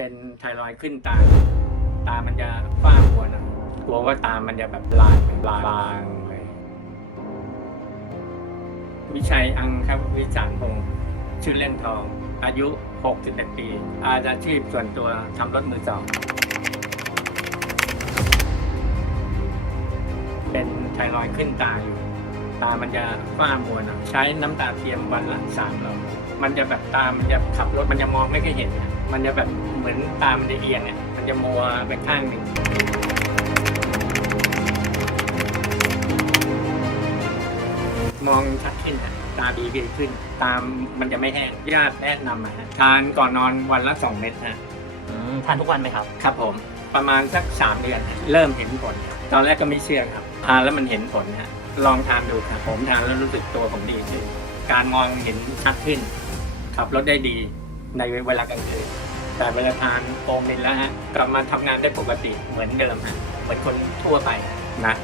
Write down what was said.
เป็นไทรอยด์ขึ้นตา ตามันจะฝ้ามัวนะกลัวว่าตามันจะแบบลายลายบางเลยวิชัยอังครับวิจารณ์พงศ์ชื่อเล่นทอง อายุ 61 ปี อาชีพส่วนตัวทำรถมือสอง เป็นไทรอยด์ขึ้นตาอยู่ ตามันจะฝ้ามัวนะใช้น้ำตาเทียมวันละสามหลอด มันจะแบบตามันจะขับรถมันจะมองไม่ค่อยเห็นนะมันจะแบบเหมือนตามันจะเอียงเนี่ยมันจะมัวไปข้างหนึ่งมองชัดขึ้นอะตาดีขึ้น ตามมันจะไม่แห้งญาติแนะนำอะฮะทานก่อนนอนวันละสองเม็ดฮะอืมทานทุกวันไหมครับ ครับผม ประมาณสักสามเดือนฮะเริ่มเห็นผล ตอนแรกก็ไม่เชื่อครับ ทานแล้วมันเห็นผลฮะลองทานดูครับผมทานแล้วรู้สึกตัวผมดีขึ้น การมองเห็นชัดขึ้น ขับรถได้ดีในเวลากลางคืนแต่เวลาทานโอมินแล้วฮะกลับมาทำงานได้ปกติเหมือนเดิมฮะเหมือนคนทั่วไปนะ